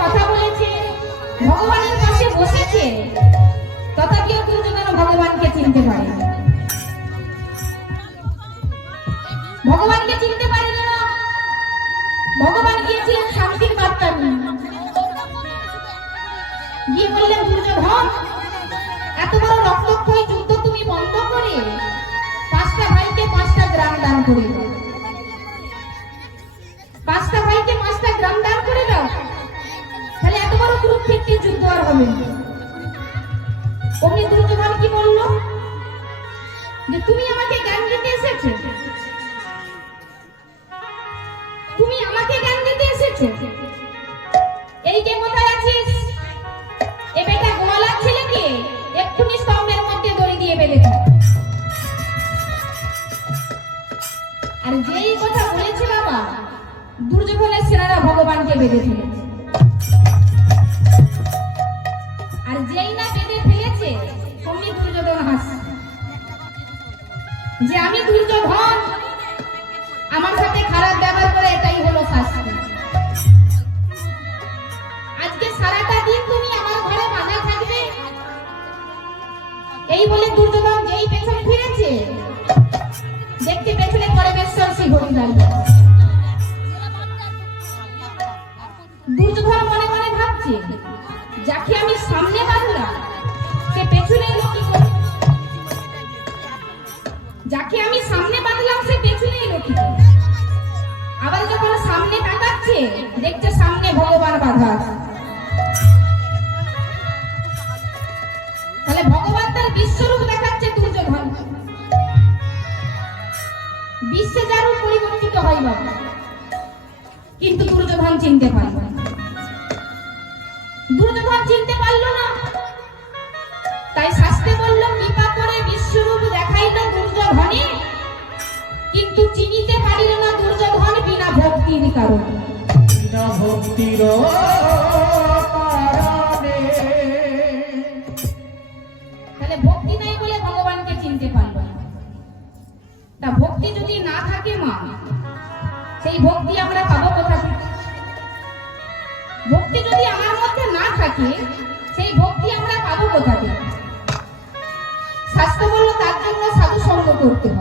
কথা বলেছে, ভগবানের পাশে বসেছে, তথাপিও দুর্যোধন ভগবানকে চিনতে পারে না। ভগবানকে চিনতে পারে না। ভগবান গিয়েছিলেন শান্তির বার্তা নিয়ে, গিয়ে বললেন দুর্যোধন, এত বড় রক্তক্ষয়ী যুদ্ধ তুমি বন্ধ করে 5টা ভাইকে 5টা গ্রাম দান করে দাও। 5টা ভাইকে 5টা গ্রাম দান করে দাও, তাহলে এত বড় কুরুক্ষেত্রের যুদ্ধ আর হবে না। অমনি দুর্যোধন কি বলল, যে তুমি আমাকে জ্ঞান দিতে এসেছো, তুমি আমাকে জ্ঞান দিতে এসেছো, এই যে কোথায় আছিস, এ বেটা গোয়ালার ছেলেকে এক্ষুনি স্তম্ভের মধ্যে দড়ি দিয়ে বেঁধেছে। আর যেই কথা বলেছে বাবা, দুর্যোধনের সেনারা ভগবানকে বেঁধে ফেলেছে। আর যেই না বেঁধে ফেলেছে, অমনি দুর্যোধন হাসছে, যে আমি দুর্যোধন, আমার সাথে খারাপ ব্যবহার করে এটাই হলো শাস্তি। আজকে সারাটা দিন তুমি আমার ঘরে বাঁধা থাকবে। এই বলে দুর্যোধন যেই পেছন ফিরেছে, দেখতে পেছনে পরমেশ্বর শিবহরি দাঁড়িয়ে। দুর্যোধন মনে মনে ভাবছে, যাকে আমি সামনে বাঁধলাম সে পেছনে এলো কি করে? যাকে আমি সামনে বাঁধলাম সে পেছনে এলো কি করে? আবার যখন সামনে তাকাচ্ছে, দেখছে সামনে ভগবান বাঁধা আছে। তাহলে ভগবান তার বিশ্বরূপ দেখাচ্ছে দুর্যোধন। বিশ্বে যার রূপ পরিবর্তিত হয় বাবা, কিন্তু দুর্যোধন চিনতে পারল না। দুর্যোধন চিনতে পারল না, তাই শাস্ত্রে বলল, কৃপা করে বিশ্বরূপ দেখাইল দুর্যোধনে, কিন্তু চিনিতে পারিল না দুর্যোধন বিনা ভক্তির কারণে। বিনা ভক্তির কারণে। তাহলে ভক্তি নাই বলে ভগবানকে চিনতে পারল না। তা ভক্তি যদি না থাকে মা, সেই ভক্তি আমরা পাবো কোথা থেকে? ভক্তি যদি আমার মধ্যে না থাকে, সেই ভক্তি আমরা পাবো কোথা থেকে? শাস্ত্র বলল তার জন্য সাধু সঙ্গ করতে হবে।